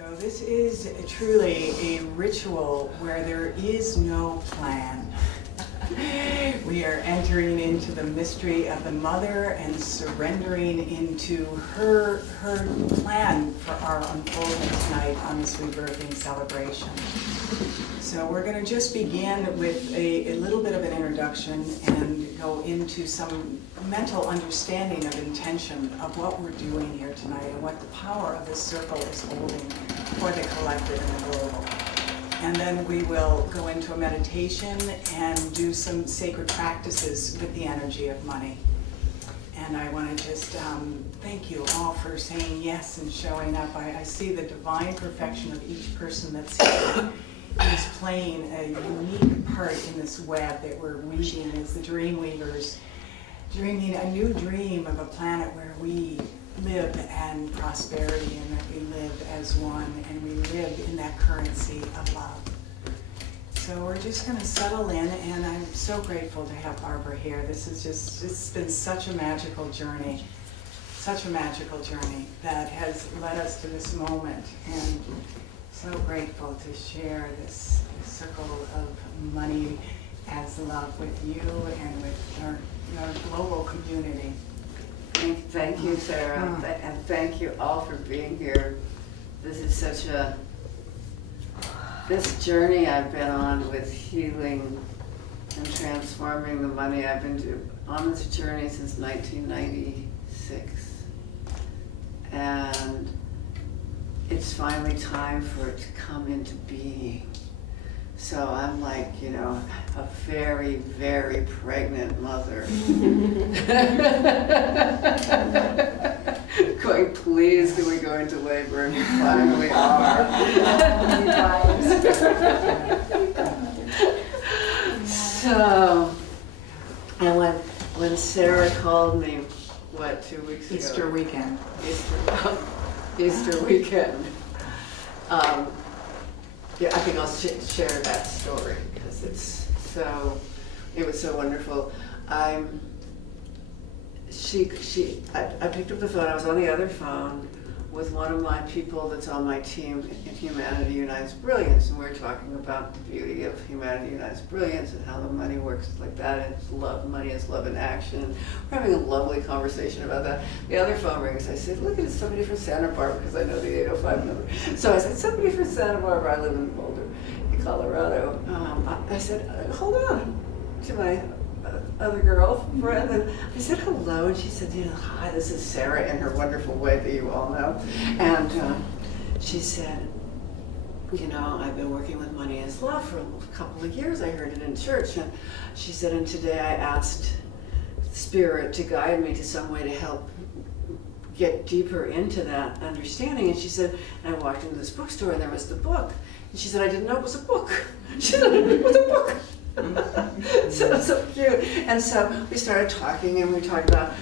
So this is truly a ritual where there is no plan. We are entering into the mystery of the Mother and surrendering into her plan for our unfoldment tonight on this rebirthing celebration. So we're going to just begin with a little bit of an introduction and go into some mental understanding of intention of what we're doing here tonight and what the power of this circle is holding for the collective and the global. And then we will go into a meditation and do some sacred practices with the energy of money. And I want to just thank you all for saying yes and showing up. I see the divine perfection of each person that's here is playing a unique part in this web that we're weaving as the dream weavers, dreaming a new dream of a planet where we live in prosperity and that we live as one and we live in that currency of love. So we're just going to settle in, and I'm so grateful to have Barbara here. This is just, it's been such a magical journey that has led us to this moment, and so grateful to share this circle of money as love with you and with our global community. Thank you, Sarah, and thank you all for being here. This is such this journey I've been on with healing and transforming the money. I've been on this journey since 1996, and it's finally time for it to come into being. So I'm like, you know, a very, very pregnant mother. Going, please, can we go into labor? And we finally are. So, and when Sarah called me, what, 2 weeks ago? Easter weekend. Easter weekend. Yeah, I think I'll share that story because it was so wonderful. I picked up the phone. I was on the other phone with one of my people that's on my team in Humanity Unites Brilliance, and we were talking about the beauty of Humanity Unites Brilliance and how the money works like that, and it's love, money is love in action. We're having a lovely conversation about that. The other phone rings. I said, look, it's somebody from Santa Barbara, because I know the 805 number. So I said, somebody from Santa Barbara. I live in Boulder, in Colorado. I said, hold on, to my other girlfriend, and I said hello, and she said, you know, hi, this is Sarah, in her wonderful way that you all know. And she said, you know, I've been working with Money is Love for a couple of years. I heard it in church, and she said, and today I asked Spirit to guide me to some way to help get deeper into that understanding. And she said, and I walked into this bookstore, and there was the book. And she said, I didn't know it was a book. She said, it was a book. So cute. And so we started talking, and we talked about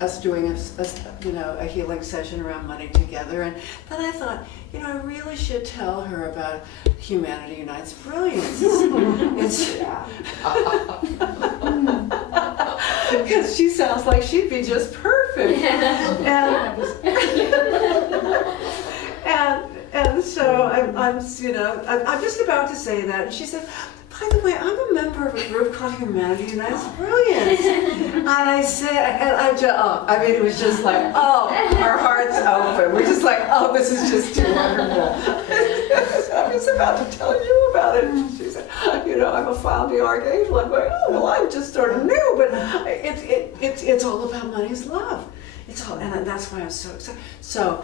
us doing a healing session around money together. And then I thought, you know, I really should tell her about Humanity Unites Brilliance. Because she sounds like she'd be just perfect. And so I'm just about to say that. She said, by the way, I'm a member of a group called Humanity Unites Brilliance. And I said, it was just like, oh, our hearts open. We're just like, oh, this is just too wonderful. I was about to tell you about it. She said, you know, I'm a founding archangel. I'm going, oh, well, I'm just sort of new, but it's all about money is love. It's all, and that's why I'm so excited. So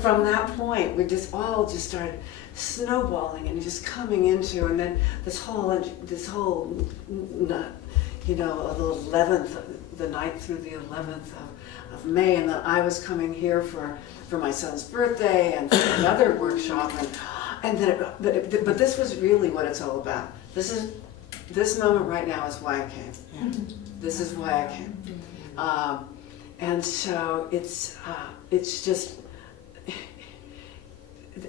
from that point, we just all started snowballing and just coming into, and then this whole, you know, the night through the 11th of May, and then I was coming here for my son's birthday and for another workshop, and then but this was really what it's all about. This moment right now is why I came. Yeah. This is why I came, and so it's just.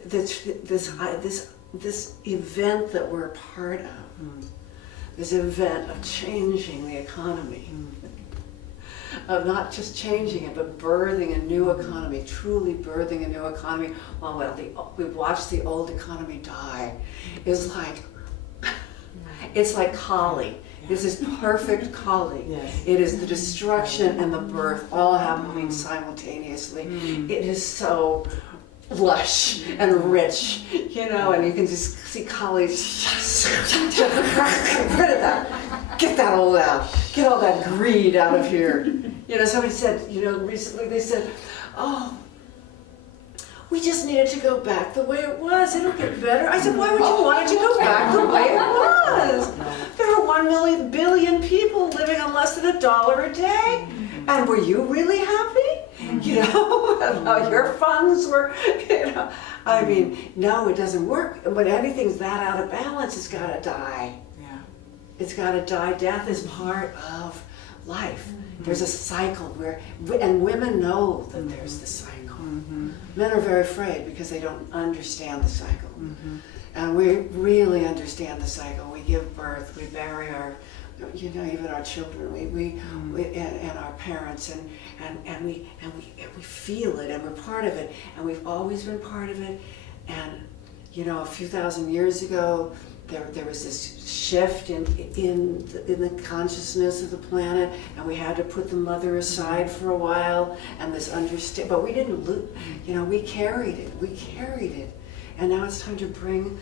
This event that we're a part of, this event of changing the economy, of not just changing it, but birthing a new economy, truly birthing a new economy. We've watched the old economy die. Is like, it's like Kali. This is perfect Kali. Yes. It is the destruction and the birth all happening simultaneously. It is so lush and rich, you know, and you can just see Kali. Get rid of that. Get that all out. Get all that greed out of here. You know, somebody said, you know, recently they said, oh, we just needed to go back the way it was. It'll get better. I said, why would you want it to go back the way it was? There are 1 billion people living on less than $1 a day. And were you really happy? You know, about your funds were, you know. I mean, no, it doesn't work. When anything's that out of balance, it's got to die. Yeah. It's got to die. Death is part of life. There's a cycle where, and women know that there's the cycle. Men are very afraid because they don't understand the cycle. And we really understand the cycle. We give birth, we bury our, you know, even our children, and our parents, and we feel it, and we're part of it, and we've always been part of it. And you know, a few thousand years ago, there was this shift in the consciousness of the planet, and we had to put the mother aside for a while, and this understand. But we didn't lose. You know, we carried it, and now it's time to bring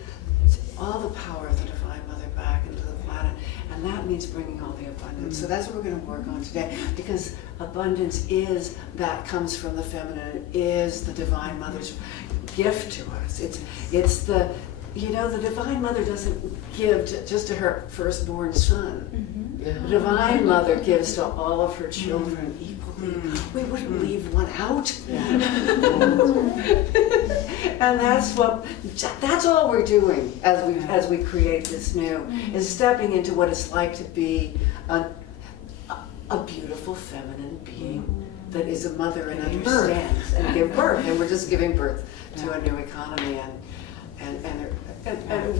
all the power of the Divine Mother back into the planet, and that means bringing all the abundance. So that's what we're going to work on today, because abundance is that comes from the feminine, is the Divine Mother's gift to us. It's the, you know, the Divine Mother doesn't give just to her firstborn son. The Divine Mother gives to all of her children equally. We wouldn't leave one out. And that's all we're doing as we create this new, is stepping into what it's like to be a beautiful feminine being that is a mother and understands and give birth. And we're just giving birth to a new economy, and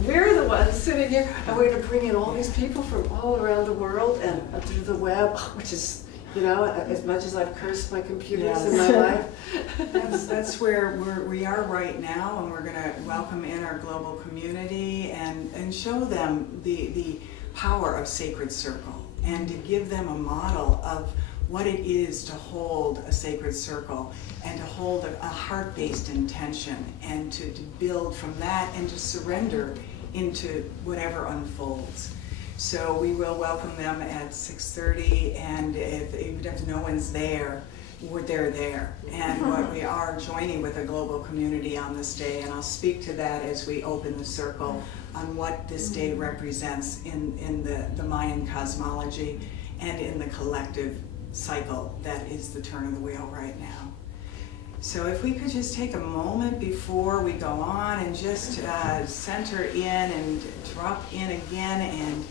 we're the ones sitting here, and we're going to bring in all these people from all around the world and through the web, which is, you know, as much as I've cursed my computers in my life. That's where we are right now, and we're going to welcome in our global community and show them the power of Sacred Circle, and to give them a model of what it is to hold a sacred circle, and to hold a heart-based intention, and to build from that, and to surrender into whatever unfolds. So we will welcome them at 6:30, and even if no one's there, they're there. And what we are joining with a global community on this day, and I'll speak to that as we open the circle on what this day represents in the Mayan cosmology and in the collective cycle that is the turn of the wheel right now. So if we could just take a moment before we go on and just center in and drop in again, and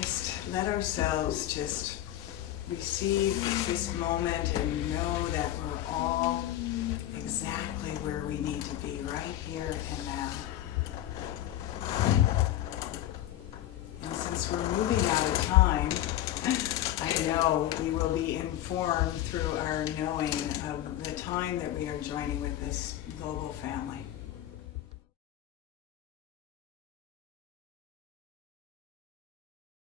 just let ourselves just receive this moment and know that we're all exactly where we need to be, right here and now. And since we're moving out of time, I know we will be informed through our knowing of the time that we are joining with this global family.